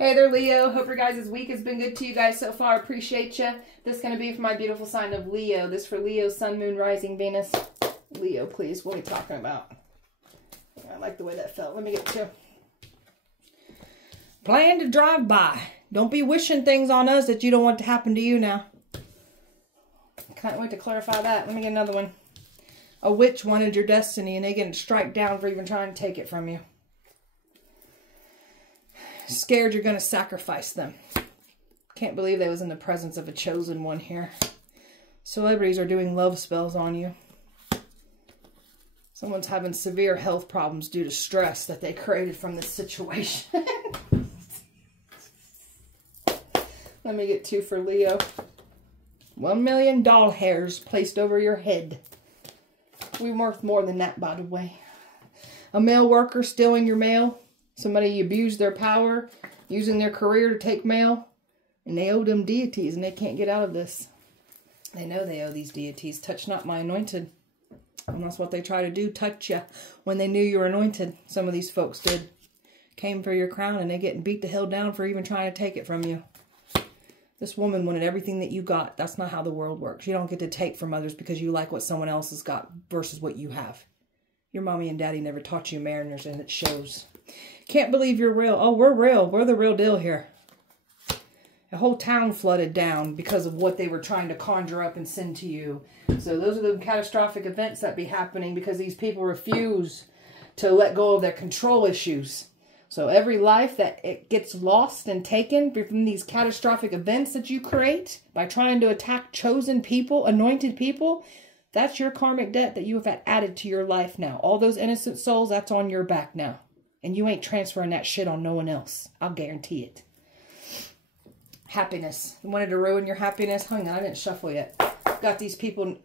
Hey there, Leo. Hope your guys' week has been good to you guys so far. Appreciate you. This is going to be for my beautiful sign of Leo. This for Leo, Sun, Moon, Rising, Venus. Leo, please. What are we talking about? I like the way that felt. Let me get to. Plan to drive by. Don't be wishing things on us that you don't want to happen to you now. Can't wait to clarify that. Let me get another one. A witch wanted your destiny and they get strike down for even trying to take it from you. Scared you're going to sacrifice them. Can't believe they was in the presence of a chosen one here. Celebrities are doing love spells on you. Someone's having severe health problems due to stress that they created from this situation. Let me get two for Leo. 1 million doll hairs placed over your head. We're worth more than that, by the way. A male worker stealing your mail. Somebody abused their power, using their career to take mail, and they owe them deities, and they can't get out of this. They know they owe these deities. Touch not my anointed. And that's what they try to do, touch you when they knew you were anointed. Some of these folks did. Came for your crown, and they getting beat the hell down for even trying to take it from you. This woman wanted everything that you got. That's not how the world works. You don't get to take from others because you like what someone else has got versus what you have. Your mommy and daddy never taught you manners, and it shows. Can't believe you're real. Oh, we're real. We're the real deal here. The whole town flooded down because of what they were trying to conjure up and send to you. So those are the catastrophic events that be happening because these people refuse to let go of their control issues. So every life that it gets lost and taken from these catastrophic events that you create by trying to attack chosen people, anointed people, that's your karmic debt that you have had added to your life now. All those innocent souls, that's on your back now. And you ain't transferring that shit on no one else. I'll guarantee it. Happiness. You wanted to ruin your happiness? Hang on, I didn't shuffle yet. Got these people.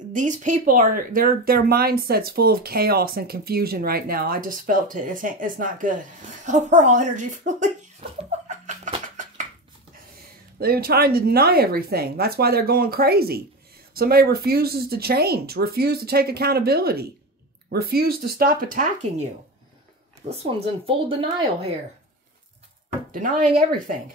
These people are, their mindset's full of chaos and confusion right now. I just felt it. It's not good. Overall energy for Leo. They're trying to deny everything. That's why they're going crazy. Somebody refuses to change. Refuse to take accountability. Refuse to stop attacking you. This one's in full denial here. Denying everything.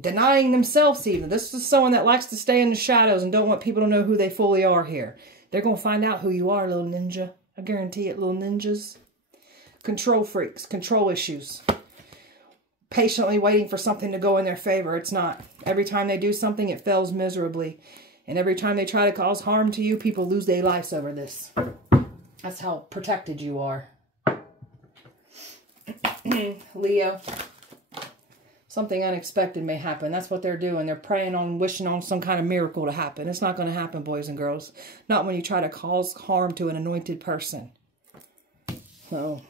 Denying themselves even. This is someone that likes to stay in the shadows and don't want people to know who they fully are here. They're going to find out who you are, little ninja. I guarantee it, little ninjas. Control freaks. Control issues. Patiently waiting for something to go in their favor. It's not. Every time they do something, it fails miserably. And every time they try to cause harm to you, people lose their lives over this. That's how protected you are. Leo. Something unexpected may happen. That's what they're doing. They're praying on, wishing on some kind of miracle to happen. It's not going to happen, boys and girls. Not when you try to cause harm to an anointed person. So,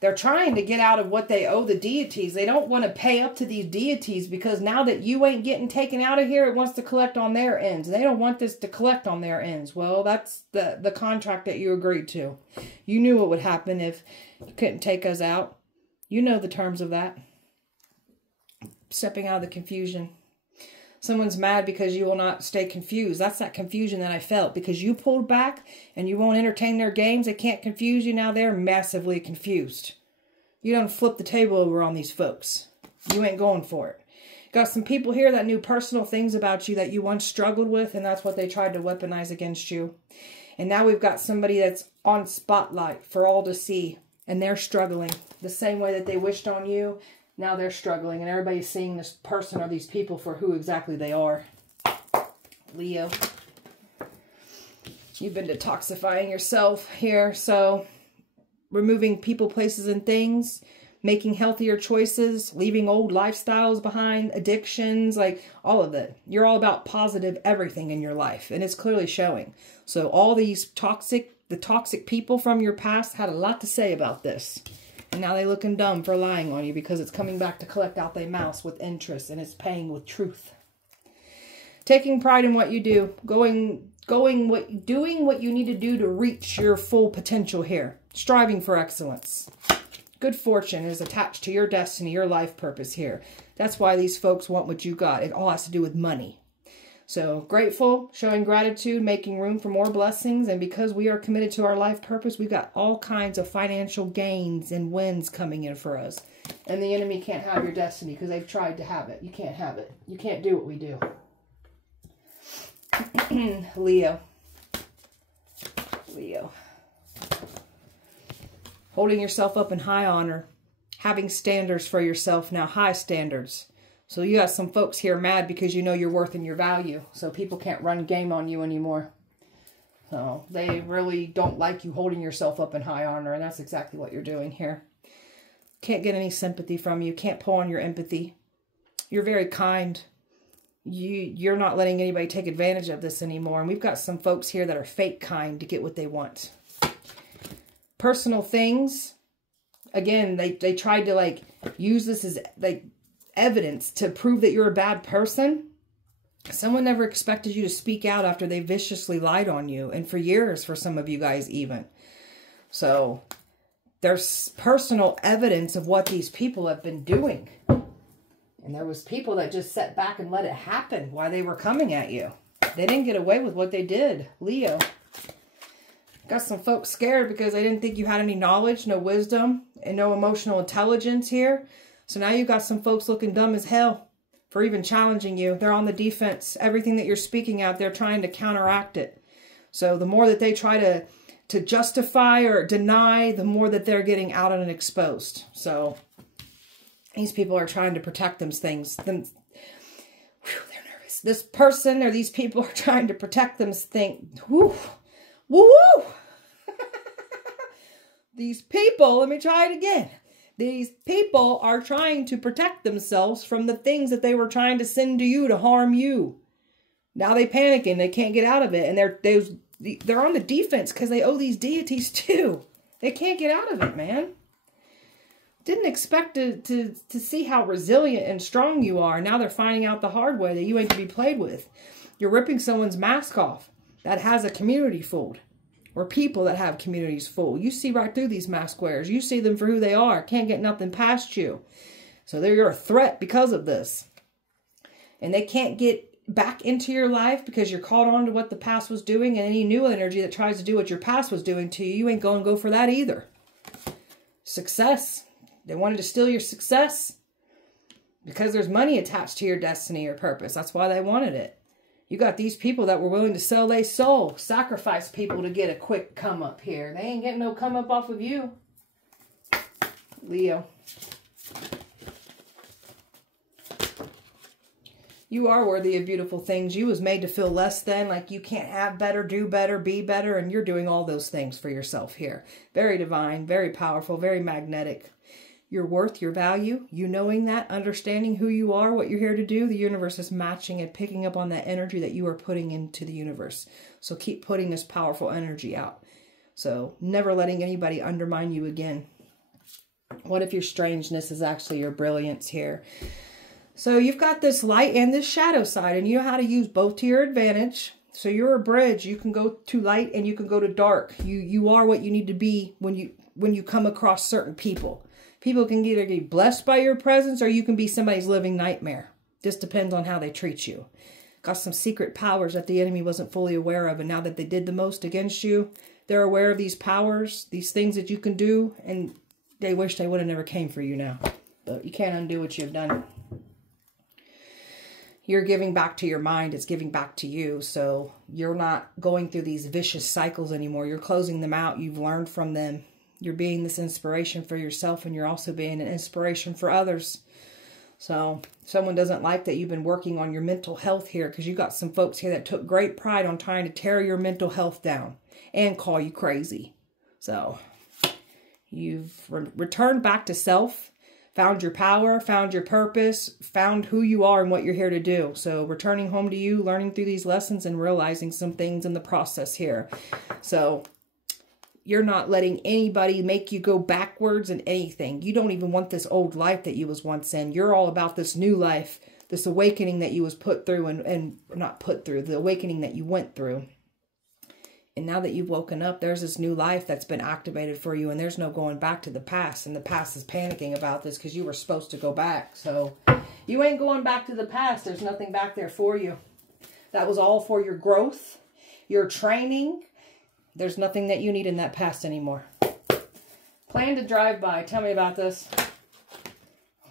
they're trying to get out of what they owe the deities. They don't want to pay up to these deities because now that you ain't getting taken out of here, it wants to collect on their ends. They don't want this to collect on their ends. Well, that's the contract that you agreed to. You knew what would happen if you couldn't take us out. You know the terms of that. Stepping out of the confusion. Someone's mad because you will not stay confused. That's that confusion that I felt. Because you pulled back and you won't entertain their games. They can't confuse you. Now they're massively confused. You don't flip the table over on these folks. You ain't going for it. Got some people here that knew personal things about you that you once struggled with. And that's what they tried to weaponize against you. And now we've got somebody that's on spotlight for all to see. And they're struggling the same way that they wished on you. Now they're struggling. And everybody's seeing this person or these people for who exactly they are. Leo. You've been detoxifying yourself here. So removing people, places, and things. Making healthier choices. Leaving old lifestyles behind. Addictions. Like all of that. You're all about positive everything in your life. And it's clearly showing. So all these toxic people from your past had a lot to say about this. And now they looking dumb for lying on you because it's coming back to collect out their mouse with interest and it's paying with truth. Taking pride in what you do. Doing what you need to do to reach your full potential here. Striving for excellence. Good fortune is attached to your destiny, your life purpose here. That's why these folks want what you got. It all has to do with money. So grateful, showing gratitude, making room for more blessings. And because we are committed to our life purpose, we've got all kinds of financial gains and wins coming in for us. And the enemy can't have your destiny because they've tried to have it. You can't have it. You can't do what we do. Leo. Leo. Holding yourself up in high honor. Having standards for yourself now. High standards. So you got some folks here mad because you know your worth and your value. So people can't run game on you anymore. So they really don't like you holding yourself up in high honor. And that's exactly what you're doing here. Can't get any sympathy from you. Can't pull on your empathy. You're very kind. You're not letting anybody take advantage of this anymore. And we've got some folks here that are fake kind to get what they want. Personal things. Again, they tried to like use this as like evidence to prove that you're a bad person. Someone never expected you to speak out after they viciously lied on you. And for years, for some of you guys even. So there's personal evidence of what these people have been doing. And there was people that just sat back and let it happen while they were coming at you. They didn't get away with what they did. Leo. Got some folks scared because they didn't think you had any knowledge, no wisdom, and no emotional intelligence here. So now you got some folks looking dumb as hell for even challenging you. They're on the defense. Everything that you're speaking out, they're trying to counteract it. So the more that they try to justify or deny, the more that they're getting out and exposed. So these people are trying to protect them's things. They're nervous. This person or these people are trying to protect them's thing. Woo! Woo woo! These people, let me try it again. These people are trying to protect themselves from the things that they were trying to send to you to harm you. Now they panicking. They can't get out of it. And they're on the defense because they owe these deities too. They can't get out of it, man. Didn't expect to see how resilient and strong you are. Now they're finding out the hard way that you ain't to be played with. You're ripping someone's mask off that has a community fooled. Or people that have communities full. You see right through these mask wearers. You see them for who they are. Can't get nothing past you. So you're a threat because of this. And they can't get back into your life because you're caught on to what the past was doing. And any new energy that tries to do what your past was doing to you, you ain't going to go for that either. Success. They wanted to steal your success because there's money attached to your destiny or purpose. That's why they wanted it. You got these people that were willing to sell their soul, sacrifice people to get a quick come up here. They ain't getting no come up off of you. Leo. You are worthy of beautiful things. You was made to feel less than, like you can't have better, do better, be better, and you're doing all those things for yourself here. Very divine, very powerful, very magnetic. Your worth, your value, you knowing that, understanding who you are, what you're here to do, the universe is matching and picking up on that energy that you are putting into the universe. So keep putting this powerful energy out. So never letting anybody undermine you again. What if your strangeness is actually your brilliance here? So you've got this light and this shadow side, and you know how to use both to your advantage. So you're a bridge. You can go to light and you can go to dark. You are what you need to be when you come across certain people. People can either get blessed by your presence or you can be somebody's living nightmare. Just depends on how they treat you. Got some secret powers that the enemy wasn't fully aware of. And now that they did the most against you, they're aware of these powers, these things that you can do. And they wish they would have never came for you now. But you can't undo what you've done. You're giving back to your mind. It's giving back to you. So you're not going through these vicious cycles anymore. You're closing them out. You've learned from them. You're being this inspiration for yourself, and you're also being an inspiration for others. So someone doesn't like that you've been working on your mental health here, because you got some folks here that took great pride on trying to tear your mental health down and call you crazy. So you've returned back to self, found your power, found your purpose, found who you are and what you're here to do. So returning home to you, learning through these lessons and realizing some things in the process here. So you're not letting anybody make you go backwards in anything. You don't even want this old life that you was once in. You're all about this new life, this awakening that you was put through and not put through, the awakening that you went through. And now that you've woken up, there's this new life that's been activated for you, and there's no going back to the past. And the past is panicking about this because you were supposed to go back. So you ain't going back to the past. There's nothing back there for you. That was all for your growth, your training. There's nothing that you need in that past anymore. Plan to drive by. Tell me about this.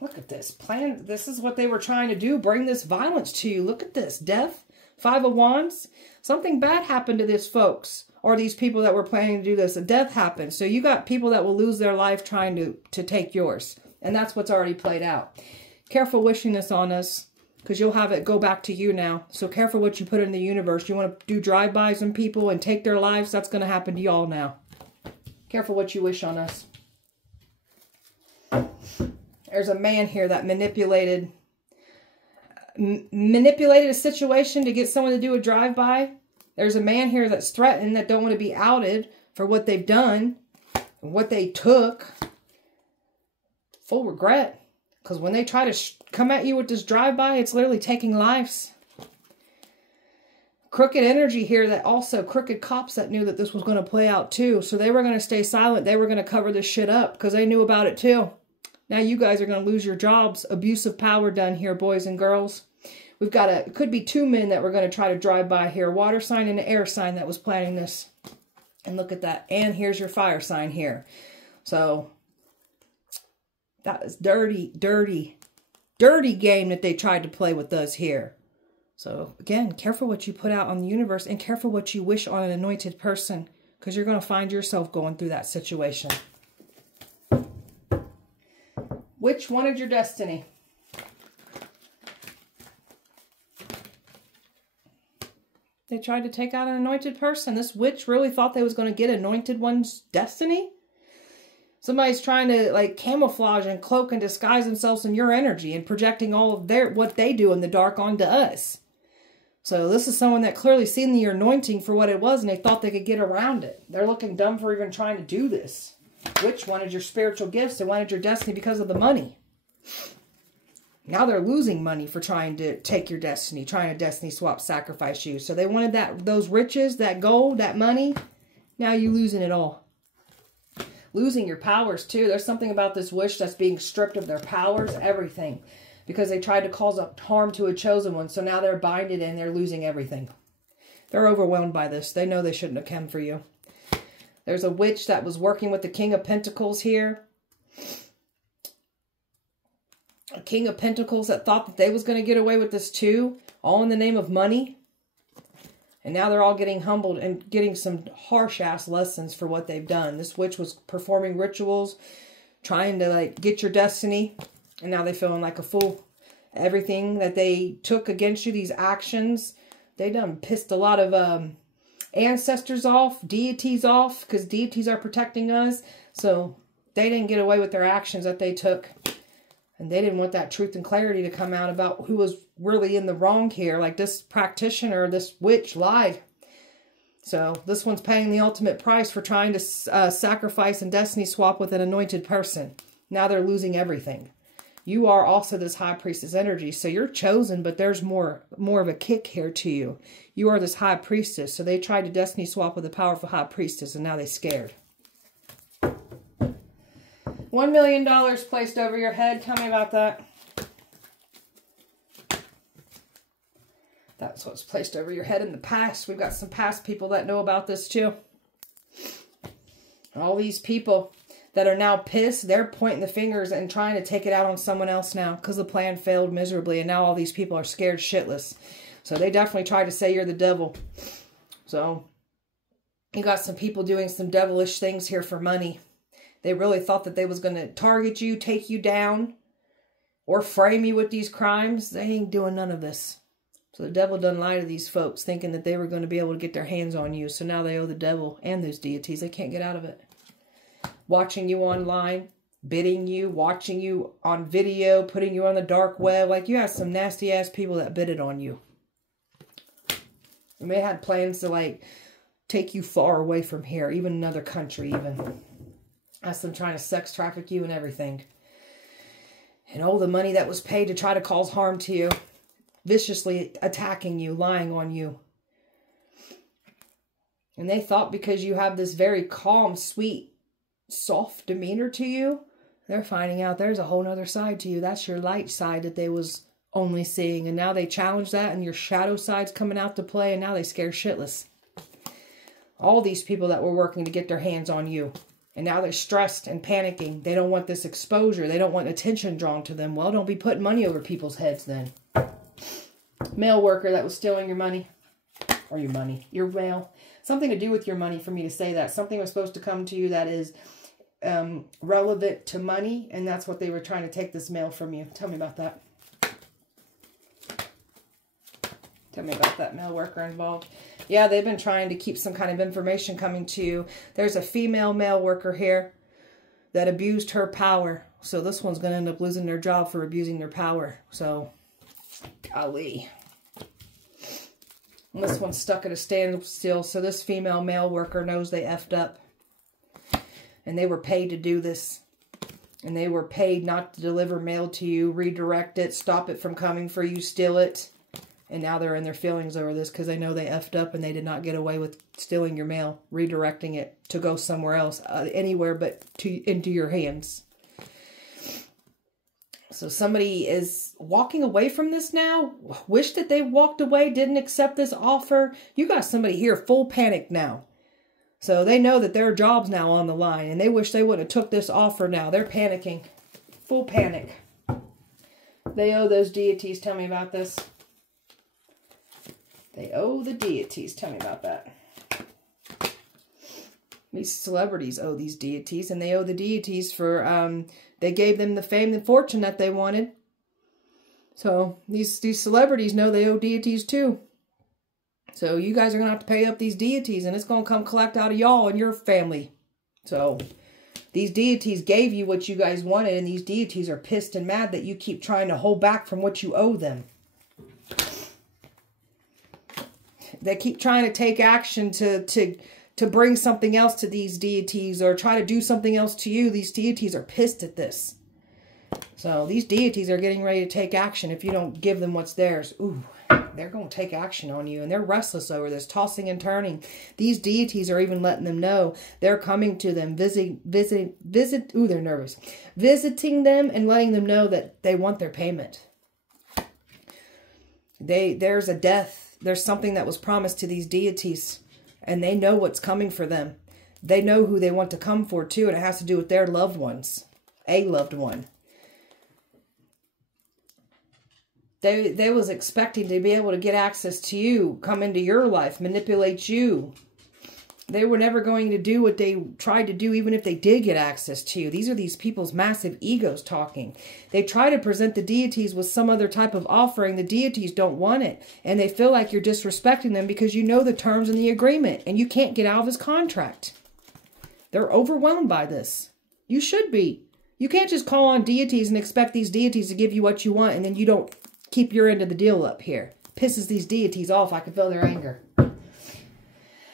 Look at this. This is what they were trying to do. Bring this violence to you. Look at this. Death. 5 of Wands. Something bad happened to these folks. Or these people that were planning to do this. A death happened. So you got people that will lose their life trying to take yours. And that's what's already played out. Careful wishing this on us. Because you'll have it go back to you now. So careful what you put in the universe. You want to do drive-bys on people and take their lives? That's going to happen to y'all now. Careful what you wish on us. There's a man here that manipulated a situation to get someone to do a drive-by. There's a man here that's threatened, that don't want to be outed for what they've done, what they took. Full regret. Because when they try to come at you with this drive-by, it's literally taking lives. Crooked energy here, that also crooked cops that knew that this was going to play out too. So they were going to stay silent. They were going to cover this shit up because they knew about it too. Now you guys are going to lose your jobs. Abuse of power done here, boys and girls. We've got it could be 2 men that were going to try to drive by here. Water sign and an air sign that was planning this. And look at that. And here's your fire sign here. So that is dirty, dirty, dirty game that they tried to play with us here. So again, careful what you put out on the universe and careful what you wish on an anointed person, because you're going to find yourself going through that situation. Which wanted your destiny? They tried to take out an anointed person. This witch really thought they was going to get anointed one's destiny. Somebody's trying to like camouflage and cloak and disguise themselves in your energy and projecting all of what they do in the dark onto us. So this is someone that clearly seen the anointing for what it was and they thought they could get around it. They're looking dumb for even trying to do this. Witch wanted your spiritual gifts. They wanted your destiny because of the money. Now they're losing money for trying to take your destiny, trying to destiny swap, sacrifice you. So they wanted those riches, that gold, that money. Now you're losing it all. Losing your powers too. There's something about this witch that's being stripped of their powers, everything. Because they tried to cause harm to a chosen one. So now they're binded and they're losing everything. They're overwhelmed by this. They know they shouldn't have come for you. There's a witch that was working with the King of Pentacles here. A King of Pentacles that thought that they was going to get away with this too. All in the name of money. And now they're all getting humbled and getting some harsh-ass lessons for what they've done. This witch was performing rituals, trying to like get your destiny. And now they're feeling like a fool. Everything that they took against you, these actions, they done pissed a lot of ancestors off, deities off, because deities are protecting us. So they didn't get away with their actions that they took. And they didn't want that truth and clarity to come out about who was really in the wrong here. Like this practitioner, this witch lied. So this one's paying the ultimate price for trying to sacrifice and destiny swap with an anointed person. Now they're losing everything. You are also this high priestess energy. So you're chosen, but there's more of a kick here to you. You are this high priestess. So they tried to destiny swap with a powerful high priestess and now they're scared. $1 million placed over your head. Tell me about that. That's what's placed over your head in the past. We've got some past people that know about this too. All these people that are now pissed, they're pointing the fingers and trying to take it out on someone else now because the plan failed miserably and now all these people are scared shitless. So they definitely tried to say you're the devil. So you got some people doing some devilish things here for money. They really thought that they was going to target you, take you down, or frame you with these crimes. They ain't doing none of this. So the devil done lie to these folks, thinking that they were going to be able to get their hands on you. So now they owe the devil and those deities. They can't get out of it. Watching you online, bidding you, watching you on video, putting you on the dark web. Like you have some nasty ass people that bidded on you. And they had plans to like take you far away from here, even another country even. That's them trying to sex traffic you and everything. And all the money that was paid to try to cause harm to you. Viciously attacking you, lying on you. And they thought because you have this very calm, sweet, soft demeanor to you, they're finding out there's a whole nother side to you. That's your light side that they was only seeing. And now they challenge that and your shadow side's coming out to play and now they scare shitless. All these people that were working to get their hands on you. And now they're stressed and panicking. They don't want this exposure. They don't want attention drawn to them. Well, don't be putting money over people's heads then. Mail worker that was stealing your money. Or your money. Your mail. Something to do with your money for me to say that. Something was supposed to come to you that is relevant to money. And that's what they were trying to take this mail from you. Tell me about that. Tell me about that mail worker involved. Yeah, they've been trying to keep some kind of information coming to you. There's a female mail worker here that abused her power. So this one's going to end up losing their job for abusing their power. So, golly. And this one's stuck at a standstill. So this female mail worker knows they effed up. And they were paid to do this. And they were paid not to deliver mail to you, redirect it, stop it from coming for you, steal it. And now they're in their feelings over this because they know they effed up and they did not get away with stealing your mail, redirecting it to go somewhere else, anywhere but into your hands. So somebody is walking away from this now. Wish that they walked away, didn't accept this offer. You got somebody here full panic now. So they know that their job's now on the line and they wish they would have took this offer now. They're panicking. Full panic. They owe those deities. Tell me about this. They owe the deities. Tell me about that. These celebrities owe these deities, and they owe the deities for, they gave them the fame and fortune that they wanted. So these celebrities know they owe deities too. So you guys are going to have to pay up these deities, and it's going to come collect out of y'all and your family. So these deities gave you what you guys wanted, and these deities are pissed and mad that you keep trying to hold back from what you owe them. They keep trying to take action to bring something else to these deities or try to do something else to you. These deities are pissed at this. So these deities are getting ready to take action if you don't give them what's theirs. Ooh, they're going to take action on you, and they're restless over this, tossing and turning. These deities are even letting them know they're coming to them, ooh, they're nervous. Visiting them and letting them know that they want their payment. There's a death. There's something that was promised to these deities, and they know what's coming for them. They know who they want to come for, too, and it has to do with their loved ones. A loved one. They was expecting to be able to get access to you, come into your life, manipulate you. They were never going to do what they tried to do, even if they did get access to you. These are these people's massive egos talking. They try to present the deities with some other type of offering. The deities don't want it. And they feel like you're disrespecting them because you know the terms in the agreement. And you can't get out of his contract. They're overwhelmed by this. You should be. You can't just call on deities and expect these deities to give you what you want, and then you don't keep your end of the deal up here. Pisses these deities off. I can feel their anger.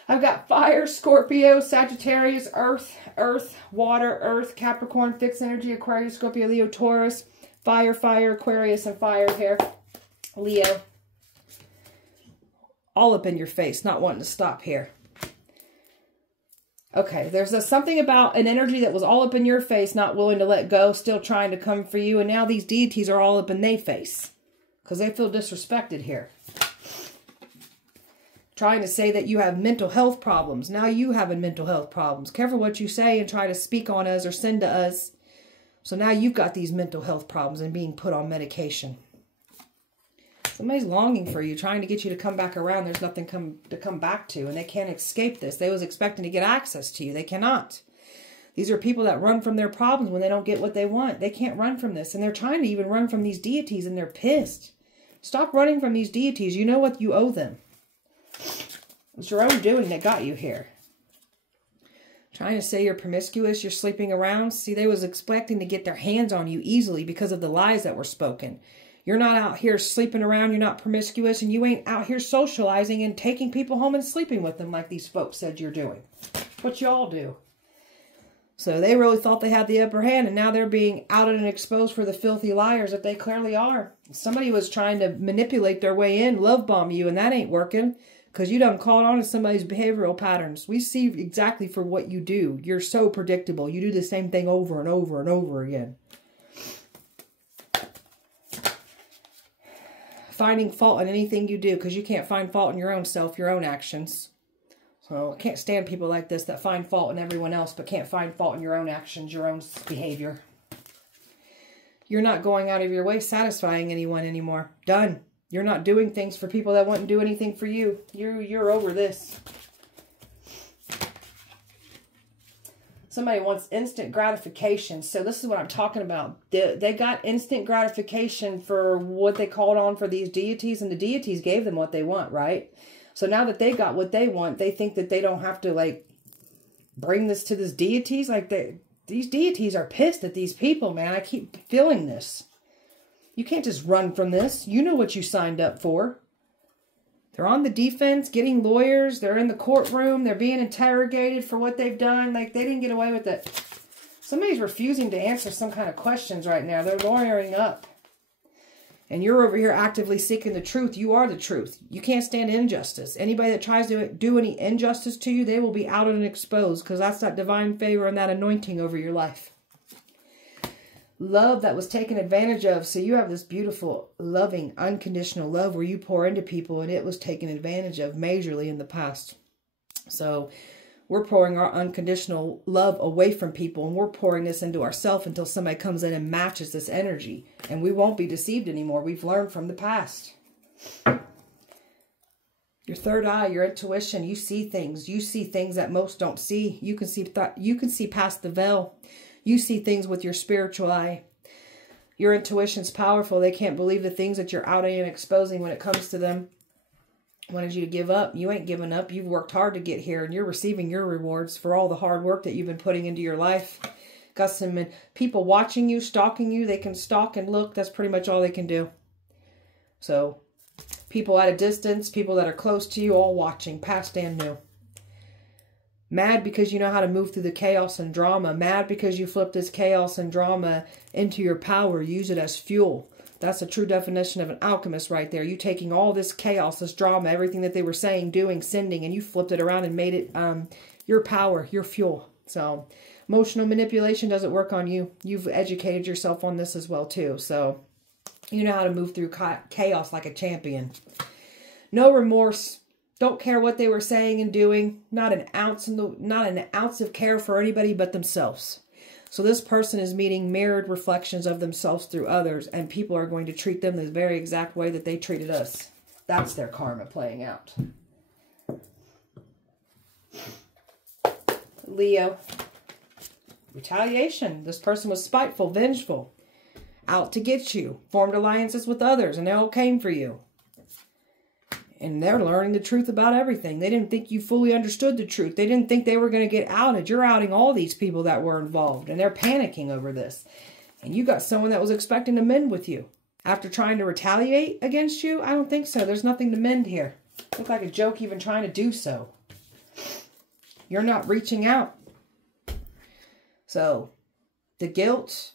I've got fire, Scorpio, Sagittarius, Earth, Water, Earth, Capricorn, Fixed Energy, Aquarius, Scorpio, Leo, Taurus, Fire, Aquarius, and Fire here. Leo. All up in your face, not wanting to stop here. Okay, there's something about an energy that was all up in your face, not willing to let go, still trying to come for you, and now these deities are all up in their face because they feel disrespected here. Trying to say that you have mental health problems. Now you having mental health problems. Careful what you say and try to speak on us or send to us. So now you've got these mental health problems and being put on medication. Somebody's longing for you, trying to get you to come back around. There's nothing to come back to, and they can't escape this. They was expecting to get access to you. They cannot. These are people that run from their problems when they don't get what they want. They can't run from this, and they're trying to even run from these deities, and they're pissed. Stop running from these deities. You know what you owe them. It's your own doing that got you here. Trying to say you're promiscuous, you're sleeping around. See, they was expecting to get their hands on you easily because of the lies that were spoken. You're not out here sleeping around, you're not promiscuous, and you ain't out here socializing and taking people home and sleeping with them like these folks said you're doing. What y'all do. So they really thought they had the upper hand, and now they're being outed and exposed for the filthy liars that they clearly are. Somebody was trying to manipulate their way in, love bomb you, and that ain't working. Because you done caught on to somebody's behavioral patterns. We see exactly for what you do. You're so predictable. You do the same thing over and over and over again. Finding fault in anything you do. Because you can't find fault in your own self, your own actions. So I can't stand people like this that find fault in everyone else, but can't find fault in your own actions, your own behavior. You're not going out of your way satisfying anyone anymore. Done. You're not doing things for people that wouldn't do anything for you. You're over this. Somebody wants instant gratification. So this is what I'm talking about. They got instant gratification for what they called on for these deities, and the deities gave them what they want, right? So now that they got what they want, they think that they don't have to, like, bring this to these deities. Like, these deities are pissed at these people, man. I keep feeling this. You can't just run from this. You know what you signed up for. They're on the defense, getting lawyers. They're in the courtroom. They're being interrogated for what they've done. Like, they didn't get away with it. Somebody's refusing to answer some kind of questions right now. They're lawyering up. And you're over here actively seeking the truth. You are the truth. You can't stand injustice. Anybody that tries to do any injustice to you, they will be outed and exposed, because that's that divine favor and that anointing over your life. Love that was taken advantage of. So you have this beautiful, loving, unconditional love where you pour into people, and it was taken advantage of majorly in the past. So we're pouring our unconditional love away from people, and we're pouring this into ourselves until somebody comes in and matches this energy. And we won't be deceived anymore. We've learned from the past. Your third eye, your intuition, you see things. You see things that most don't see. You can see past the veil. You see things with your spiritual eye. Your intuition's powerful. They can't believe the things that you're outing and exposing when it comes to them. Wanted you to give up. You ain't giving up. You've worked hard to get here, and you're receiving your rewards for all the hard work that you've been putting into your life. Got some people watching you, stalking you. They can stalk and look. That's pretty much all they can do. So, people at a distance, people that are close to you, all watching, past and new. Mad because you know how to move through the chaos and drama. Mad because you flip this chaos and drama into your power. Use it as fuel. That's a true definition of an alchemist right there. You taking all this chaos, this drama, everything that they were saying, doing, sending, and you flipped it around and made it your power, your fuel. So emotional manipulation doesn't work on you. You've educated yourself on this as well too. So you know how to move through chaos like a champion. No remorse. Don't care what they were saying and doing. Not an ounce of care for anybody but themselves. So this person is meeting mirrored reflections of themselves through others, and people are going to treat them the very exact way that they treated us. That's their karma playing out. Leo. Retaliation. This person was spiteful, vengeful, out to get you, formed alliances with others, and they all came for you. And they're learning the truth about everything. They didn't think you fully understood the truth. They didn't think they were going to get outed. You're outing all these people that were involved. And they're panicking over this. And you got someone that was expecting to mend with you. After trying to retaliate against you? I don't think so. There's nothing to mend here. Look like a joke even trying to do so. You're not reaching out. So, the guilt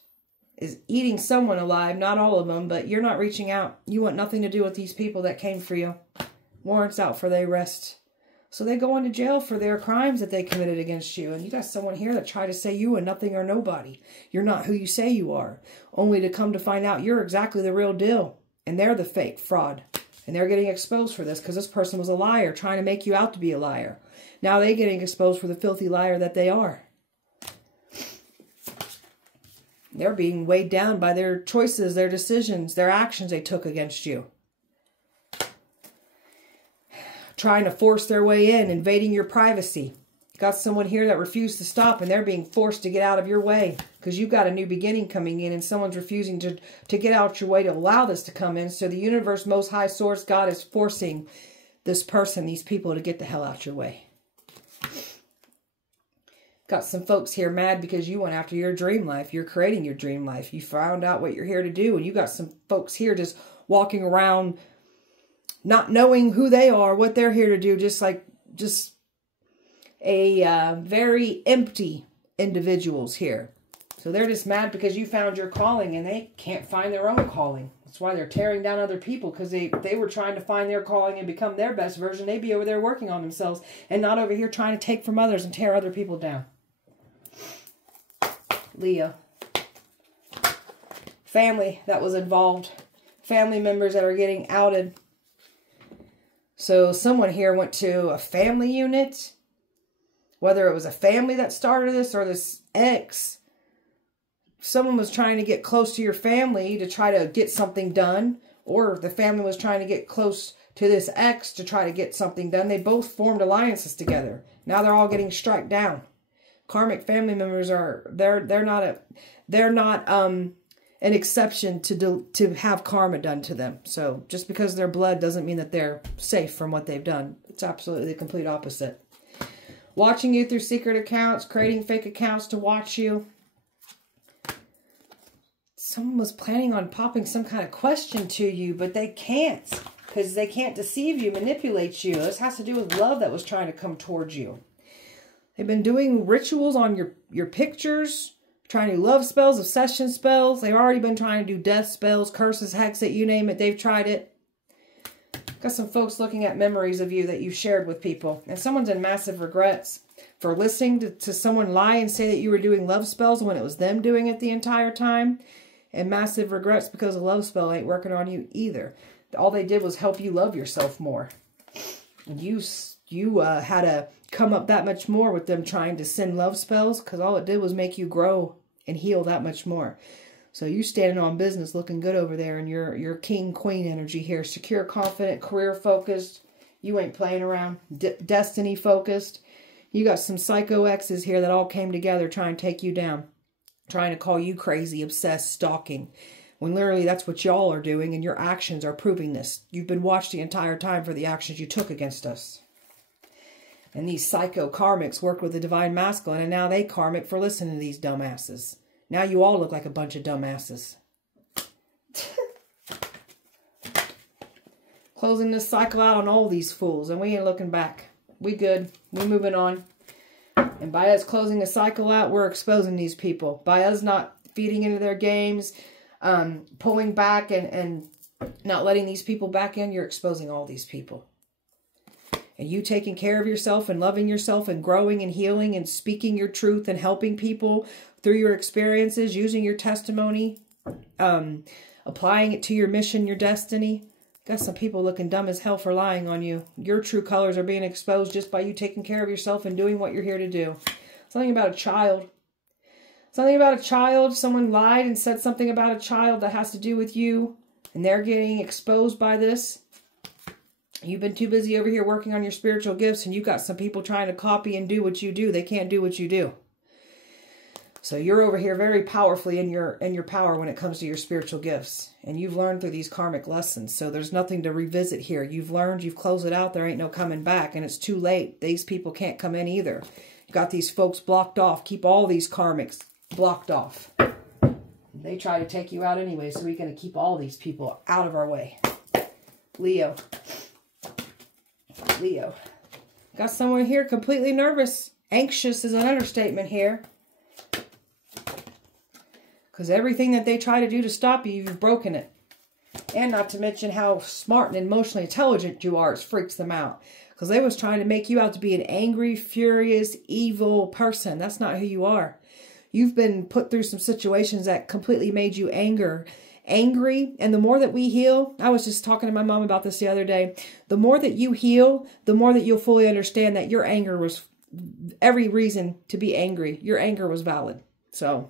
is eating someone alive. Not all of them, but you're not reaching out. You want nothing to do with these people that came for you. Warrants out for their arrest. So they go into jail for their crimes that they committed against you. And you got someone here that tried to say you are nothing or nobody. You're not who you say you are. Only to come to find out you're exactly the real deal. And they're the fake fraud. And they're getting exposed for this because this person was a liar trying to make you out to be a liar. Now they're getting exposed for the filthy liar that they are. They're being weighed down by their choices, their decisions, their actions they took against you. Trying to force their way in, invading your privacy. Got someone here that refused to stop, and they're being forced to get out of your way because you've got a new beginning coming in, and someone's refusing to get out your way to allow this to come in. So the universe, most high source, God is forcing this person, these people, to get the hell out your way. Got some folks here mad because you went after your dream life. You're creating your dream life. You found out what you're here to do, and you got some folks here just walking around not knowing who they are, what they're here to do, just a very empty individuals here. So they're just mad because you found your calling and they can't find their own calling. That's why they're tearing down other people, because they were trying to find their calling and become their best version. They'd be over there working on themselves and not over here trying to take from others and tear other people down. Leo. Family that was involved. Family members that are getting outed. So someone here went to a family unit Whether it was a family that started this or this ex, someone was trying to get close to your family to try to get something done, or the family was trying to get close to this ex to try to get something done. They both formed alliances together. Now they're all getting struck down. Karmic family members are, they're not an exception to have karma done to them. So just because they're blood doesn't mean that they're safe from what they've done. It's absolutely the complete opposite. Watching you through secret accounts, creating fake accounts to watch you. Someone was planning on popping some kind of question to you, but they can't, because they can't deceive you, manipulate you. This has to do with love that was trying to come towards you. They've been doing rituals on your pictures, trying to do love spells, obsession spells. They've already been trying to do death spells, curses, hex it, you name it. They've tried it. Got some folks looking at memories of you that you shared with people. And someone's in massive regrets for listening to someone lie and say that you were doing love spells when it was them doing it the entire time. And massive regrets because a love spell ain't working on you either. All they did was help you love yourself more. And you had to come up that much more with them trying to send love spells, because all it did was make you grow and heal that much more. So you standing on business looking good over there, and your king queen energy here. Secure, confident, career focused. You ain't playing around. Destiny focused. You got some psycho exes here that all came together trying to take you down. Trying to call you crazy, obsessed, stalking. When literally that's what y'all are doing, and your actions are proving this. You've been watched the entire time for the actions you took against us. And these psycho karmics worked with the divine masculine, and now they karmic for listening to these dumbasses. Now you all look like a bunch of dumbasses. Closing this cycle out on all these fools, and we ain't looking back. We good. We moving on. And by us closing the cycle out, we're exposing these people. By us not feeding into their games, pulling back and not letting these people back in, you're exposing all these people. And you taking care of yourself and loving yourself and growing and healing and speaking your truth and helping people through your experiences, using your testimony, applying it to your mission, your destiny. Got some people looking dumb as hell for lying on you. Your true colors are being exposed just by you taking care of yourself and doing what you're here to do. Something about a child. Something about a child. Someone lied and said something about a child that has to do with you. And they're getting exposed by this. You've been too busy over here working on your spiritual gifts, and you've got some people trying to copy and do what you do. They can't do what you do. So you're over here very powerfully in your power when it comes to your spiritual gifts. And you've learned through these karmic lessons. So there's nothing to revisit here. You've learned, you've closed it out. There ain't no coming back. And it's too late. These people can't come in either. You've got these folks blocked off. Keep all these karmics blocked off. They try to take you out anyway. So we're going to keep all these people out of our way. Leo. Leo. Got someone here completely nervous. Anxious is an understatement here. Because everything that they try to do to stop you, you've broken it. And not to mention how smart and emotionally intelligent you are. It freaks them out. Because they was trying to make you out to be an angry, furious, evil person. That's not who you are. You've been put through some situations that completely made you angry. And the more that we heal, I was just talking to my mom about this the other day. The more that you heal, the more that you'll fully understand that your anger was every reason to be angry. Your anger was valid. So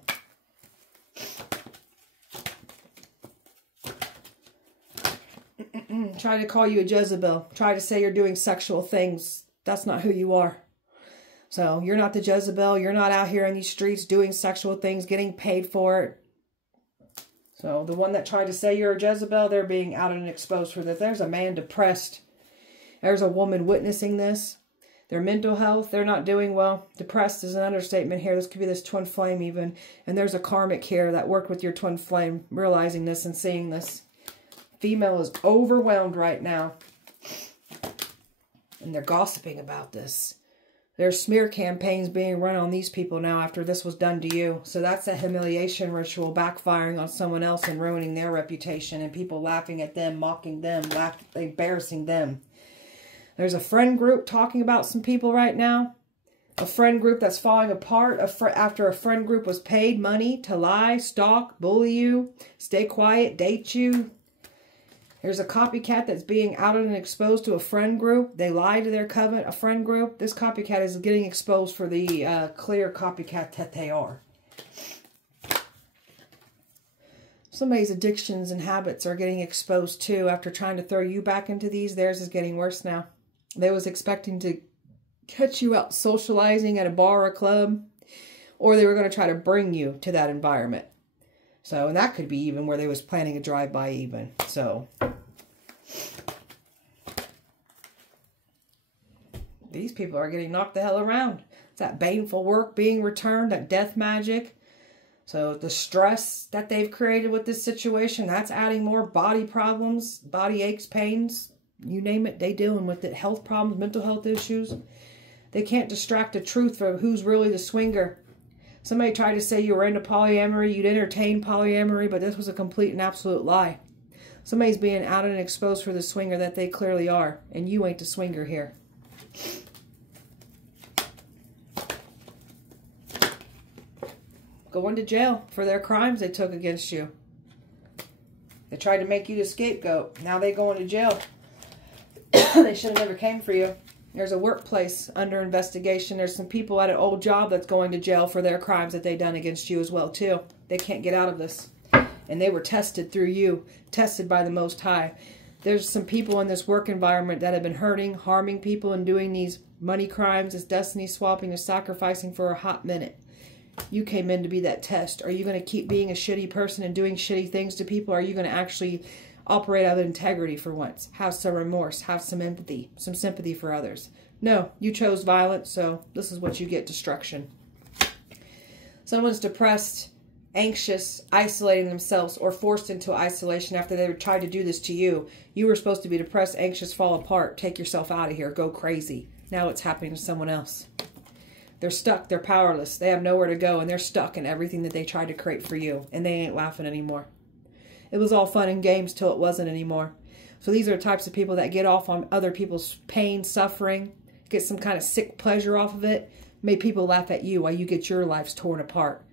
try to call you a Jezebel. Try to say you're doing sexual things. That's not who you are. So you're not the Jezebel. You're not out here in these streets doing sexual things, getting paid for it. So the one that tried to say you're a Jezebel, they're being outed and exposed for that. There's a man depressed. There's a woman witnessing this. Their mental health, they're not doing well. Depressed is an understatement here. This could be this twin flame even. And there's a karmic here that worked with your twin flame, realizing this and seeing this. Female is overwhelmed right now. And they're gossiping about this. There's smear campaigns being run on these people now after this was done to you. So that's a humiliation ritual backfiring on someone else and ruining their reputation. And people laughing at them, mocking them, embarrassing them. There's a friend group talking about some people right now. A friend group that's falling apart after a friend group was paid money to lie, stalk, bully you, stay quiet, date you. There's a copycat that's being outed and exposed to a friend group. They lie to their coven, a friend group. This copycat is getting exposed for the clear copycat that they are. Somebody's addictions and habits are getting exposed too. After trying to throw you back into these, theirs is getting worse now. They was expecting to catch you out socializing at a bar or a club, or they were going to try to bring you to that environment. So, and that could be even where they was planning a drive-by even. So, these people are getting knocked the hell around. It's that baneful work being returned, that death magic. So, the stress that they've created with this situation, that's adding more body problems, body aches, pains, you name it, they dealing with it. Health problems, mental health issues. They can't distract the truth from who's really the swinger. Somebody tried to say you were into polyamory, you'd entertain polyamory, but this was a complete and absolute lie. Somebody's being outed and exposed for the swinger that they clearly are, and you ain't the swinger here. Going to jail for their crimes they took against you. They tried to make you the scapegoat. Now they going to jail. They should have never came for you. There's a workplace under investigation. There's some people at an old job that's going to jail for their crimes that they done against you as well, too. They can't get out of this. And they were tested through you, tested by the Most High. There's some people in this work environment that have been hurting, harming people, and doing these money crimes, this destiny swapping, and sacrificing for a hot minute. You came in to be that test. Are you going to keep being a shitty person and doing shitty things to people? Or are you going to actually operate out of integrity for once? Have some remorse, have some empathy, some sympathy for others. No, you chose violence, so this is what you get, destruction. Someone's depressed, anxious, isolating themselves, or forced into isolation after they tried to do this to you. You were supposed to be depressed, anxious, fall apart, take yourself out of here, go crazy. Now it's happening to someone else. They're stuck, they're powerless, they have nowhere to go, and they're stuck in everything that they tried to create for you, and they ain't laughing anymore. It was all fun and games till it wasn't anymore. So these are the types of people that get off on other people's pain, suffering, get some kind of sick pleasure off of it, make people laugh at you while you get your lives torn apart.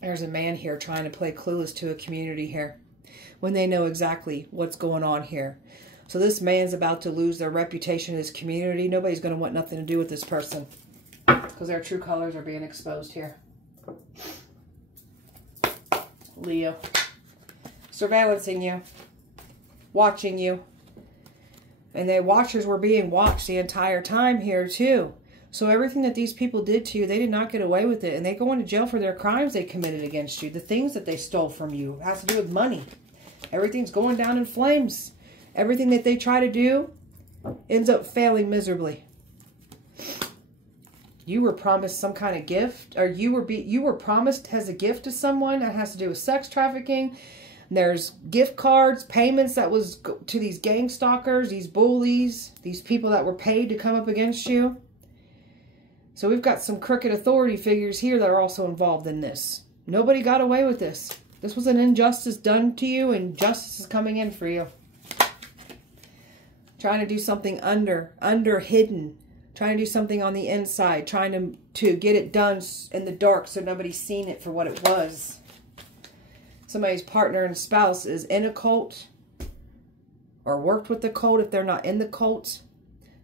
There's a man here trying to play clueless to a community here when they know exactly what's going on here. So this man's about to lose their reputation in this community. Nobody's going to want nothing to do with this person because their true colors are being exposed here. Leo. Surveillancing you, watching you, and the watchers were being watched the entire time here too. So everything that these people did to you, they did not get away with it, and they go into jail for their crimes they committed against you. The things that they stole from you has to do with money. Everything's going down in flames. Everything that they try to do ends up failing miserably. You were promised some kind of gift, or you were promised as a gift to someone that has to do with sex trafficking. There's gift cards, payments that was to these gang stalkers, these bullies, these people that were paid to come up against you. So we've got some crooked authority figures here that are also involved in this. Nobody got away with this. This was an injustice done to you, and justice is coming in for you. Trying to do something hidden. Trying to do something on the inside. Trying to get it done in the dark so nobody's seen it for what it was. Somebody's partner and spouse is in a cult or worked with the cult if they're not in the cult.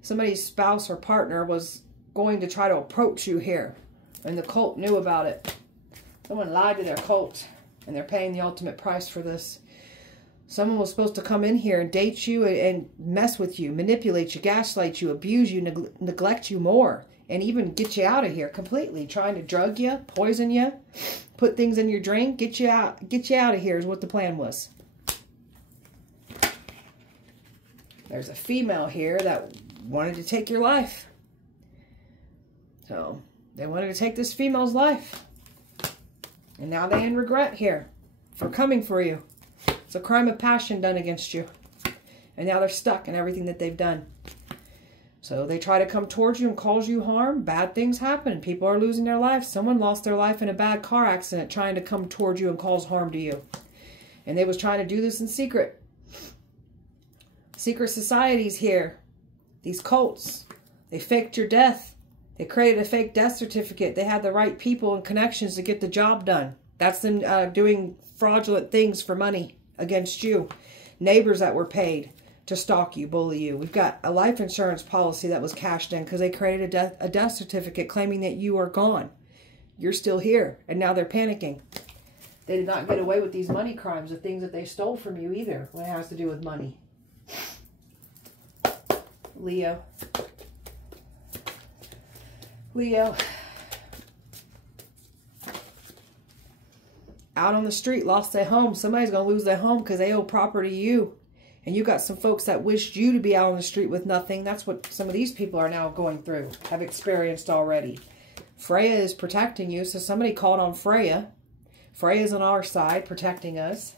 Somebody's spouse or partner was going to try to approach you here, and the cult knew about it. Someone lied to their cult, and they're paying the ultimate price for this. Someone was supposed to come in here and date you and mess with you, manipulate you, gaslight you, abuse you, neglect you more, and even get you out of here completely. Trying to drug you, poison you, put things in your drink, get you out of here is what the plan was. There's a female here that wanted to take your life. So they wanted to take this female's life. And now they're in regret here for coming for you. It's a crime of passion done against you. And now they're stuck in everything that they've done. So they try to come towards you and cause you harm. Bad things happen. People are losing their lives. Someone lost their life in a bad car accident trying to come towards you and cause harm to you. And they was trying to do this in secret. Secret societies here. These cults. They faked your death. They created a fake death certificate. They had the right people and connections to get the job done. That's them doing fraudulent things for money against you. Neighbors that were paid to stalk you, bully you. We've got a life insurance policy that was cashed in because they created a death certificate claiming that you are gone. You're still here, and now they're panicking. They did not get away with these money crimes, the things that they stole from you either, when it has to do with money. Leo. Leo. Out on the street, lost their home. Somebody's going to lose their home because they owe property to you. And you got some folks that wished you to be out on the street with nothing. That's what some of these people are now going through, have experienced already. Freya is protecting you, so somebody called on Freya. Freya's on our side, protecting us.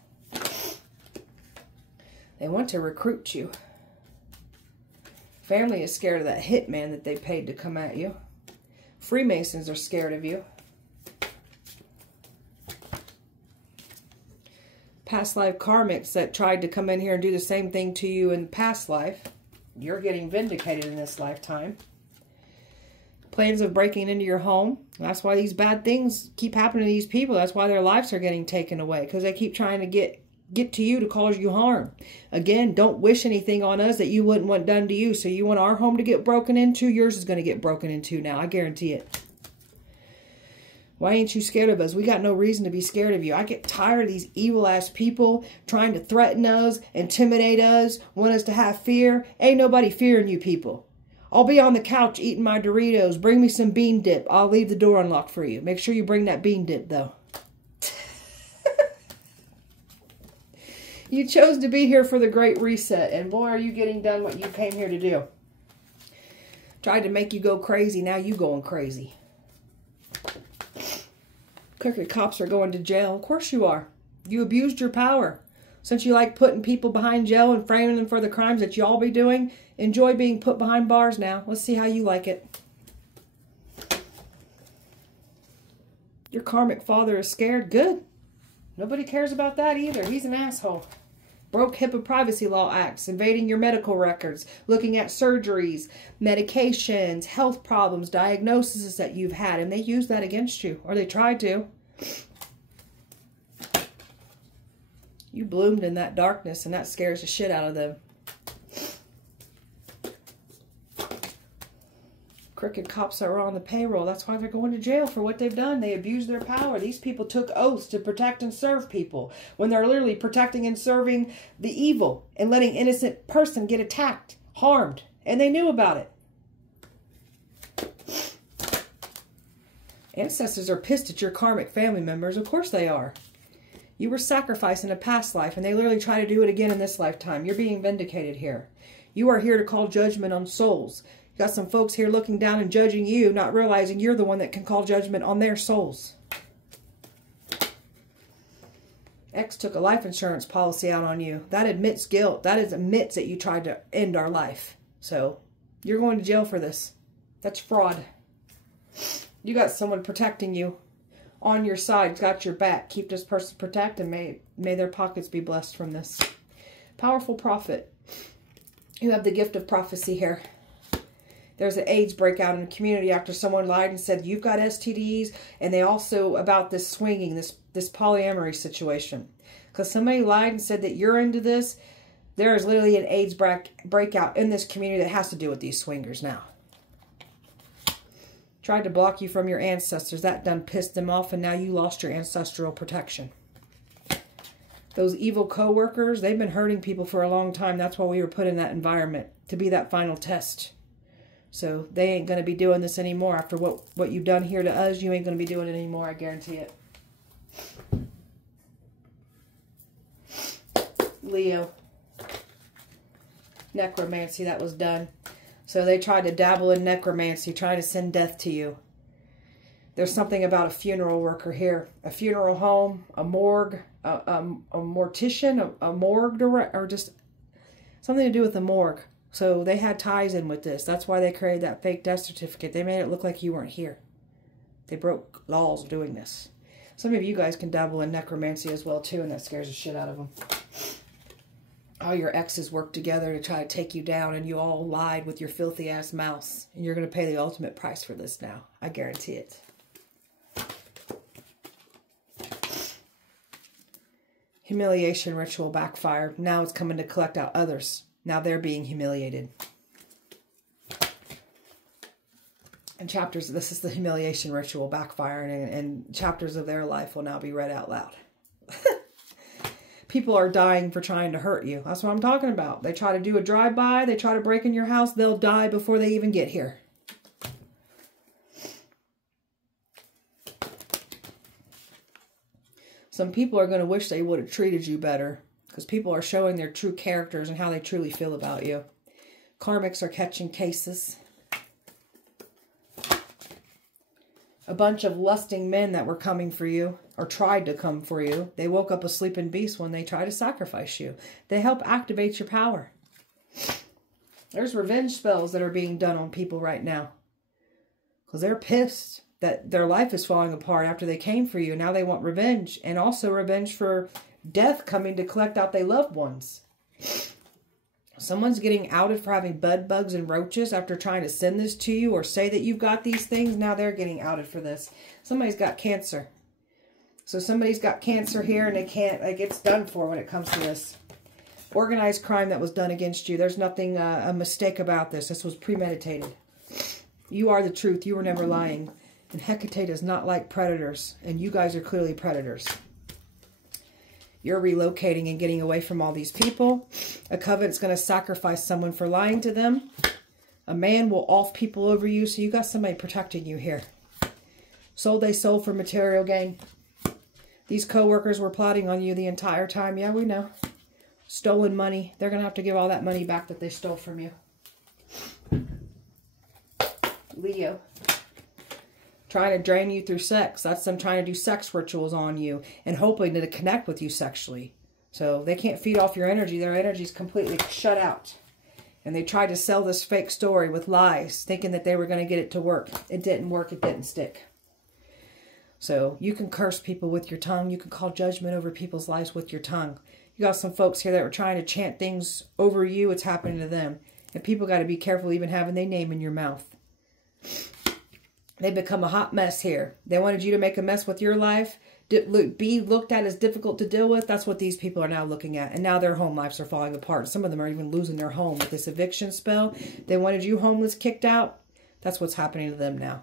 They want to recruit you. Family is scared of that hitman that they paid to come at you. Freemasons are scared of you. Past life karmics that tried to come in here and do the same thing to you in the past life. You're getting vindicated in this lifetime. Plans of breaking into your home. That's why these bad things keep happening to these people. That's why their lives are getting taken away. Because they keep trying to get to you to cause you harm. Again, don't wish anything on us that you wouldn't want done to you. So you want our home to get broken into? Yours is going to get broken into now. I guarantee it. Why ain't you scared of us? We got no reason to be scared of you. I get tired of these evil-ass people trying to threaten us, intimidate us, want us to have fear. Ain't nobody fearing you people. I'll be on the couch eating my Doritos. Bring me some bean dip. I'll leave the door unlocked for you. Make sure you bring that bean dip, though. You chose to be here for the Great Reset, and boy, are you getting done what you came here to do. Tried to make you go crazy. Now you going crazy. Crooked cops are going to jail. Of course you are. You abused your power. Since you like putting people behind jail and framing them for the crimes that y'all be doing, enjoy being put behind bars now. Let's see how you like it. Your karmic father is scared. Good. Nobody cares about that either. He's an asshole. Broke HIPAA privacy law acts, invading your medical records, looking at surgeries, medications, health problems, diagnoses that you've had, and they used that against you, or they tried to. You bloomed in that darkness, and that scares the shit out of them. Crooked cops that were on the payroll. That's why they're going to jail for what they've done. They abused their power. These people took oaths to protect and serve people when they're literally protecting and serving the evil and letting innocent person get attacked, harmed, and they knew about it. Ancestors are pissed at your karmic family members. Of course they are. You were sacrificed in a past life, and they literally try to do it again in this lifetime. You're being vindicated here. You are here to call judgment on souls. You got some folks here looking down and judging you, not realizing you're the one that can call judgment on their souls. X took a life insurance policy out on you. That admits guilt. That admits that you tried to end our life. So, you're going to jail for this. That's fraud. You got someone protecting you. On your side, got your back. Keep this person protected. May their pockets be blessed from this. Powerful prophet. You have the gift of prophecy here. There's an AIDS breakout in the community after someone lied and said, you've got STDs. And they also, about this swinging, this polyamory situation. Because somebody lied and said that you're into this. There is literally an AIDS breakout in this community that has to do with these swingers now. Tried to block you from your ancestors. That done pissed them off, and now you lost your ancestral protection. Those evil co-workers, they've been hurting people for a long time. That's why we were put in that environment, to be that final test. So they ain't going to be doing this anymore. After what you've done here to us, you ain't going to be doing it anymore. I guarantee it. Leo. Necromancy, that was done. So they tried to dabble in necromancy, trying to send death to you. There's something about a funeral worker here. A funeral home, a morgue, a mortician, a morgue director, or just something to do with the morgue. So they had ties in with this. That's why they created that fake death certificate. They made it look like you weren't here. They broke laws doing this. Some of you guys can dabble in necromancy as well too, and that scares the shit out of them. All your exes worked together to try to take you down, and you all lied with your filthy ass mouths. And you're going to pay the ultimate price for this now. I guarantee it. Humiliation ritual backfired. Now it's coming to collect out others. Now they're being humiliated. And chapters, this is the humiliation ritual backfiring, and chapters of their life will now be read out loud. People are dying for trying to hurt you. That's what I'm talking about. They try to do a drive-by. They try to break in your house. They'll die before they even get here. Some people are going to wish they would have treated you better, because people are showing their true characters and how they truly feel about you. Karmics are catching cases. A bunch of lusting men that were coming for you, or tried to come for you. They woke up a sleeping beast when they try to sacrifice you. They help activate your power. There's revenge spells that are being done on people right now. Because they're pissed that their life is falling apart after they came for you. Now they want revenge. And also revenge for death coming to collect out their loved ones. Someone's getting outed for having bed bugs and roaches after trying to send this to you or say that you've got these things. Now they're getting outed for this. Somebody's got cancer. So somebody's got cancer here and they can't, like, it's done for when it comes to this. Organized crime that was done against you. There's nothing, a mistake about this. This was premeditated. You are the truth. You were never lying. And Hecate does not like predators. And you guys are clearly predators. You're relocating and getting away from all these people. A covenant's going to sacrifice someone for lying to them. A man will off people over you, so you got somebody protecting you here. Sold they sold for material gain. These co-workers were plotting on you the entire time. Yeah, we know. Stolen money. They're going to have to give all that money back that they stole from you. Leo. Trying to drain you through sex. That's them trying to do sex rituals on you and hoping to connect with you sexually. So they can't feed off your energy. Their energy's completely shut out. And they tried to sell this fake story with lies, thinking that they were going to get it to work. It didn't work. It didn't stick. So you can curse people with your tongue. You can call judgment over people's lives with your tongue. You got some folks here that were trying to chant things over you. It's happening to them. And people got to be careful even having their name in your mouth. They become a hot mess here. They wanted you to make a mess with your life. Be looked at as difficult to deal with. That's what these people are now looking at. And now their home lives are falling apart. Some of them are even losing their home with this eviction spell. They wanted you homeless, kicked out. That's what's happening to them now.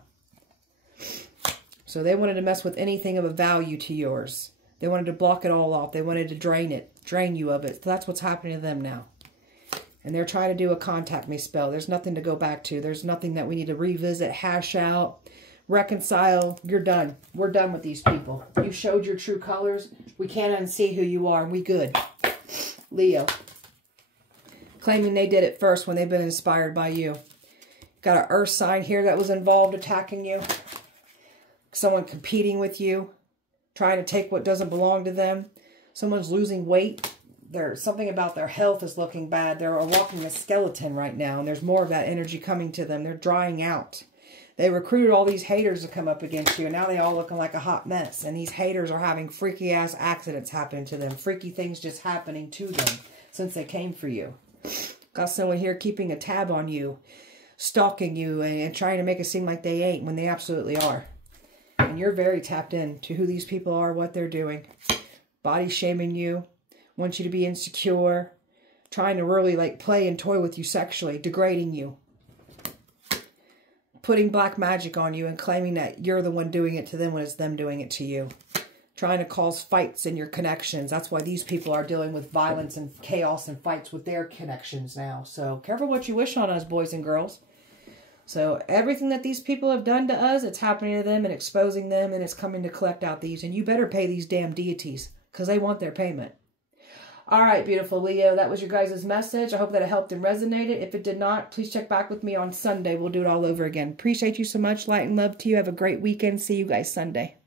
So they wanted to mess with anything of a value to yours. They wanted to block it all off. They wanted to drain you of it. So that's what's happening to them now. And they're trying to do a contact me spell. There's nothing to go back to. There's nothing that we need to revisit, hash out, reconcile. You're done. We're done with these people. You showed your true colors. We can't unsee who you are. We good. Leo. Claiming they did it first when they've been inspired by you. Got an earth sign here that was involved attacking you. Someone competing with you. Trying to take what doesn't belong to them. Someone's losing weight. There's something about their health is looking bad. They're walking a skeleton right now. And there's more of that energy coming to them. They're drying out. They recruited all these haters to come up against you. And now they all looking like a hot mess. And these haters are having freaky ass accidents happen to them. Freaky things just happening to them since they came for you. Got someone here keeping a tab on you. Stalking you and trying to make it seem like they ain't when they absolutely are. And you're very tapped in to who these people are, what they're doing. Body shaming you. Want you to be insecure. Trying to really like play and toy with you sexually. Degrading you. Putting black magic on you and claiming that you're the one doing it to them when it's them doing it to you. Trying to cause fights in your connections. That's why these people are dealing with violence and chaos and fights with their connections now. So careful what you wish on us, boys and girls. So everything that these people have done to us, it's happening to them and exposing them, and it's coming to collect out these. And you better pay these damn deities because they want their payment. All right, beautiful Leo, that was your guys' message. I hope that it helped and resonated. If it did not, please check back with me on Sunday. We'll do it all over again. Appreciate you so much. Light and love to you. Have a great weekend. See you guys Sunday.